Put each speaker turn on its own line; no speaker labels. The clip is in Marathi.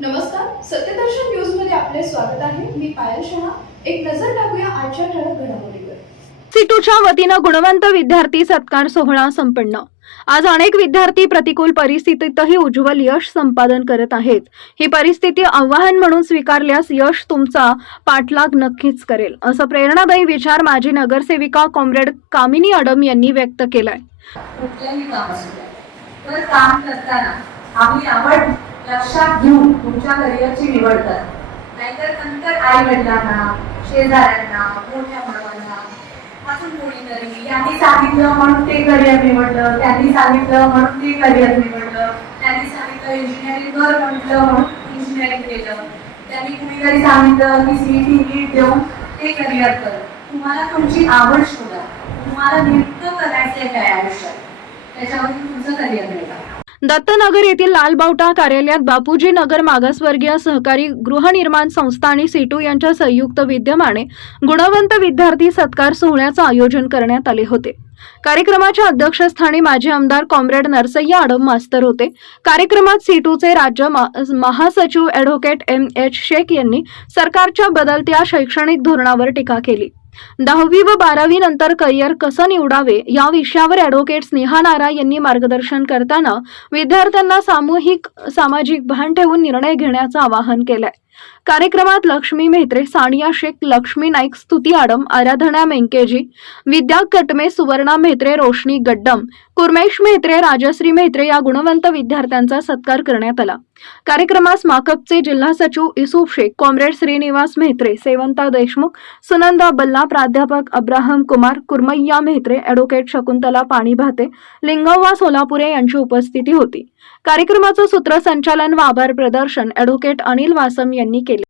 नमस्कार सत्यदर्शन न्यूजमध्ये आपले स्वागत आहे. मी पायल शहा. एक नजर टाकूया आजच्या ठळक घडामोडीवर.
सिटूच्या वतीनं गुणवंत विद्यार्थी सत्कार सोहळा संपन्न. आज अनेक विद्यार्थी प्रतिकूल परिस्थितीतही उज्ज्वल यश संपादन करत आहेत. ही परिस्थिती आव्हान म्हणून स्वीकारल्यास यश तुमचा पाठलाग नक्कीच करेल असं प्रेरणादायी विचार माजी नगरसेविका कॉम्रेड कामिनी अडम यांनी व्यक्त केलाय.
कुठल्याही काम असू द्या तर काम करताना आपली आवड लक्षात घेऊन तुमच्या करिअरची निवड करा. नाहीतर नंतर आई वडिलांना शेजाऱ्यांना मोठ्या भावांना अजून कोणीतरी यांनी सांगितलं म्हणून ते करिअर निवडलं त्यांनी सांगितलं म्हणून ते करिअर निवडलं त्यांनी सांगितलं इंजिनिअरिंग कर म्हटलं म्हणून इंजिनिअरिंग केलं. त्यांनी कुणीतरी सांगितलं की सीईटी नीट देऊन ते करिअर कर. तुम्हाला तुमची आवड शोधा. तुम्हाला नृत्य करायचं आहे काय आयुष्यात? त्याच्यावरून तुमचं करिअर मिळतं
दत्तनगर येथील लालबावटा कार्यालयात बापूजी नगर मागासवर्गीय सहकारी गृहनिर्माण संस्था आणि सिटू यांच्या संयुक्त विद्यमाने गुणवंत विद्यार्थी सत्कार सोहळ्याचं आयोजन करण्यात आले होते. कार्यक्रमाच्या अध्यक्षस्थानी माजी आमदार कॉम्रेड नरसय्या आडम मास्तर होते. कार्यक्रमात सीटूचे राज्य मा- महासचिव ॲडव्होकेट एम एच शेख यांनी सरकारच्या बदलत्या शैक्षणिक धोरणावर टीका केली. दहावी व बारावी नंतर करिअर कसं निवडावे या विषयावर ॲडव्होकेट स्नेहा नारा यांनी मार्गदर्शन करताना विद्यार्थ्यांना सामूहिक सामाजिक भान ठेवून निर्णय घेण्याचं आवाहन केलंय. कार्यक्रमात लक्ष्मी मेहत्रे सानिया शेख लक्ष्मी नाईक स्तुती आडम आराधना मेंकेजी विद्या कटमे सुवर्णा मेहत्रे रोशनी गड्डम कुर्मेश मेहत्रे राजश्री मेहत्रे या गुणवंत विद्यार्थ्यांचा सत्कार करण्यात आला. कार्यक्रमास माकपचे जिल्हा सचिव इसूफ शेख कॉम्रेड श्रीनिवास मेहत्रे सेवंता देशमुख सुनंदा बल्ला प्राध्यापक अब्राहम कुमार कुर्मय्या मेहत्रे ॲडव्होकेट शकुंतला पाणीभाते लिंगव्वा सोलापुरे यांची उपस्थिती होती. कार्यक्रमाचं सूत्रसंचालन व आभार प्रदर्शन ॲडव्होकेट अनिल वासम यांनी केले